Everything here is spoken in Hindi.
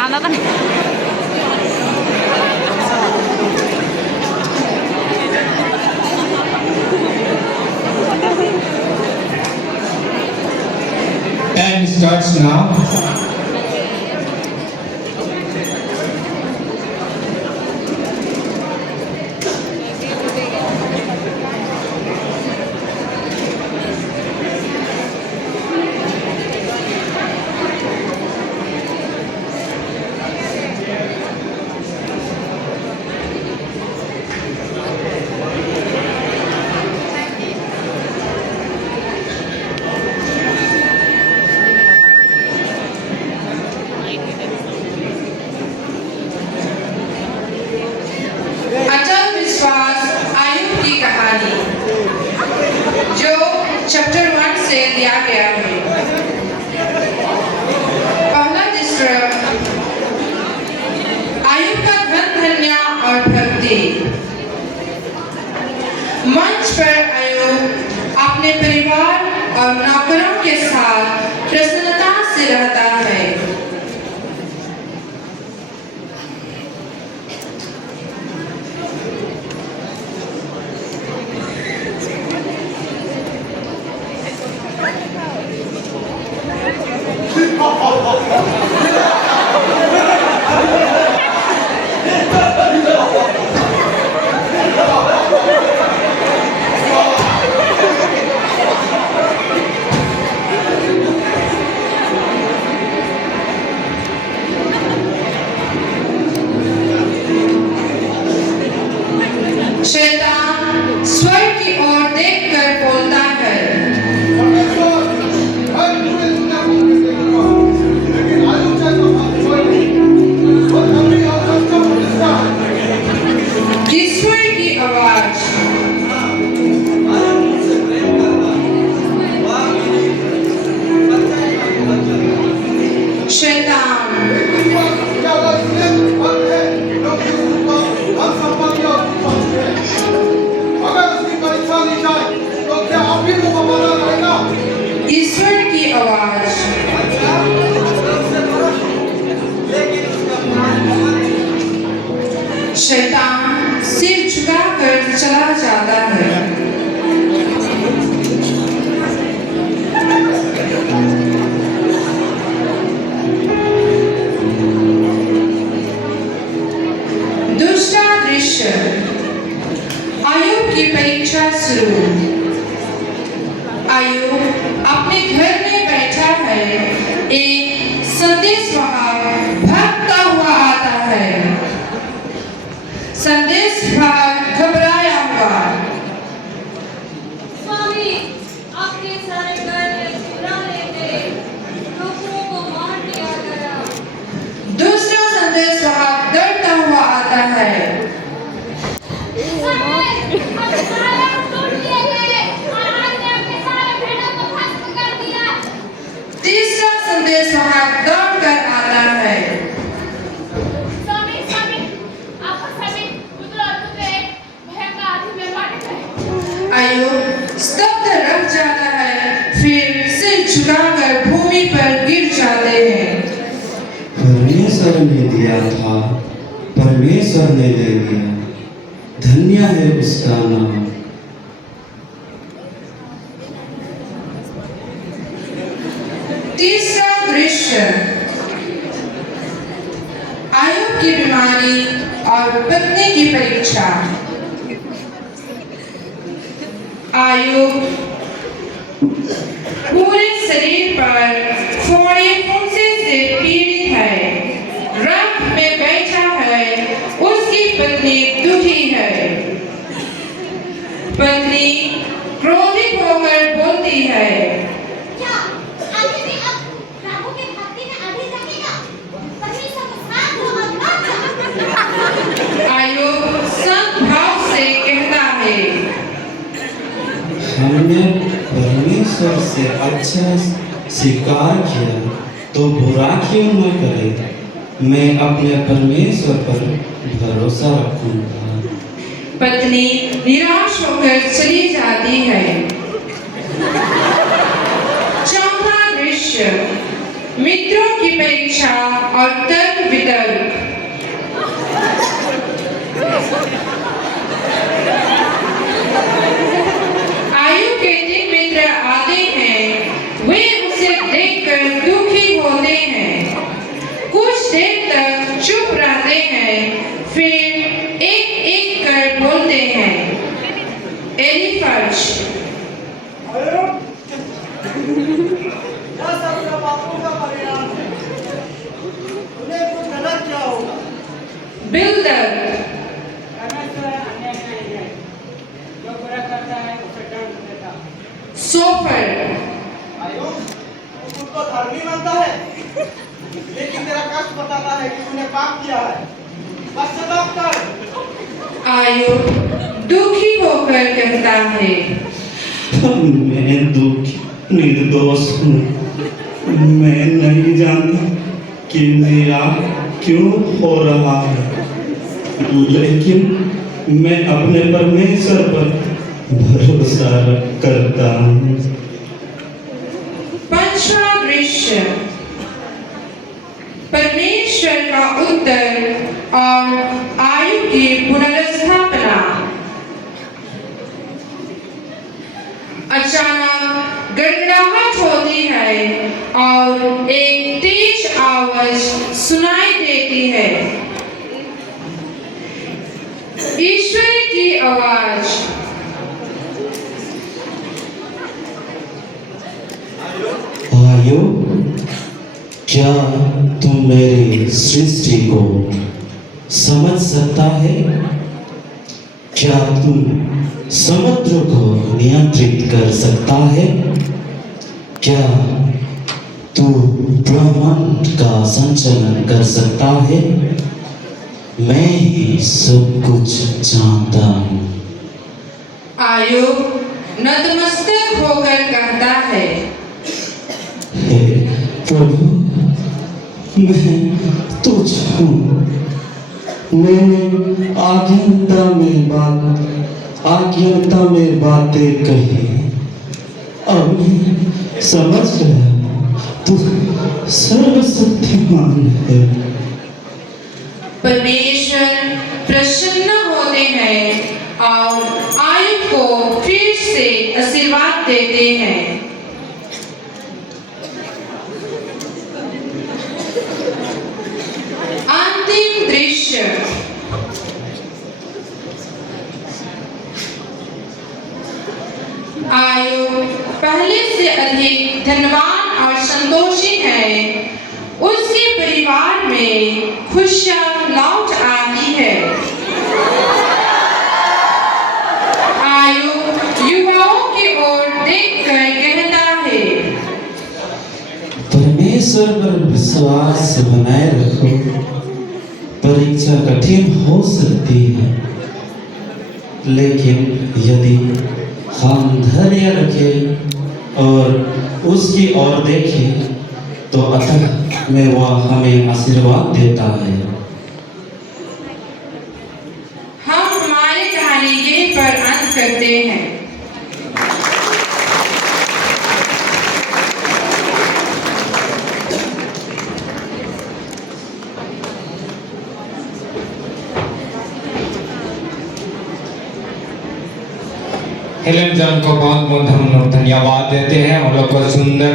लाना था। And starts now. अटल विश्वास आयुब की कहानी जो चैप्टर 1 से लिया गया है। पहला दृश्य आयुब का धन धन्य और भक्ति। मंच पर आयुब अपने परिवार और नौकरों के साथ प्रसन्नता से रहता है। शैतान स्वर्ग की ओर देखकर बोलता है, ईश्वर की आवाज। शैतान ईश्वर की आवाज। शैतान सिर झुकाकर चला जाता है। दूसरा दृश्य आयुब की परीक्षा शुरू। आयुब अपने घर में बैठा है। एक संदेशवाहक भागता हुआ आता है। संदेशवाहक घबराया हुआ, स्वामी, आपके सारे कार्य चुरा लेते, लोगों को मार दिया गया। दूसरा संदेशवाहक डरता हुआ आता है। तीसरा संदेशवाहक दौड़कर आता है। आयुब स्तब्ध रह जाता है, फिर सिर झुकाकर भूमि पर गिर जाते हैं। परमेश्वर ने दिया था, परमेश्वर ने ले लिया, धन्य है उसका नाम। तीसरा दृश्य आयुब की बीमारी और पत्नी की परीक्षा। आयुब पूरे शरीर पर फोड़े फुंसी से पीड़ित है। रथ में बैठा है। उसकी पत्नी दुखी है। पत्नी क्रोधित होकर बोलती है, आयुब संत भाव से कहता है, हमने परमेश्वर से अच्छा स्वीकार किया तो बुरा क्यों न करे। मैं अपने परमेश्वर पर भरोसा रखूंगा। पत्नी निराश होकर चली जाती है। चौथा दृश्य मित्रों की परीक्षा और तर्क बिल्डर, परमेश्वर अन्याय नहीं है, जो बुरा करता है उसे दंड देता। सोफर, आयो, तू खुद को धर्मी मानता है, लेकिन तेरा कष्ट बताता है कि तूने पाप किया है। पश्चाताप कर। आयु दुखी होकर कहता है, मैं दुखी निर्दोष हूँ। मैं नहीं जानता कि मेरा क्यों हो रहा है, लेकिन मैं अपने परमेश्वर पर भरोसा करता हूँ। पांचवा दृश्य, परमेश्वर का उत्तर और आयु की पुनर्स्थापना। अचानक गड़गड़ाहट होती है और एक तेज आवाज सुनाई देती है। ईश्वर की आवाज, आयो, क्या तुम मेरी सृष्टि को समझ सकता है? क्या तुम समुद्र को नियंत्रित कर सकता है? क्या तू ब्रह्मांड का संचालन कर सकता है? मैं ही सब कुछ जानता हूँ। आयु नतमस्तक होकर कहता है, हे प्रभु, मैं तुझ हूँ। मैंने अज्ञानता में बातें कही। अब मैं समझ गया तू सर्वशक्तिमान है। परमेश्वर प्रसन्न होते हैं और आयु को फिर से आशीर्वाद देते हैं। अंतिम दृश्य, आयु पहले से अधिक धनवान और संतोषी है। उसके परिवार में खुशियां लौट आती है। आयु युवाओं की ओर देखकर कहता है, परमेश्वर पर विश्वास बनाए रखो। परीक्षा कठिन हो सकती है, लेकिन यदि हम धैर्य रखें और उसकी ओर देखें तो अतः में वह हमें आशीर्वाद देता है। हम हमारी कहानी यहीं पर अंत करते हैं। हेलन जॉन को बहुत बहुत हम लोग धन्यवाद देते हैं। हम लोग को सुंदर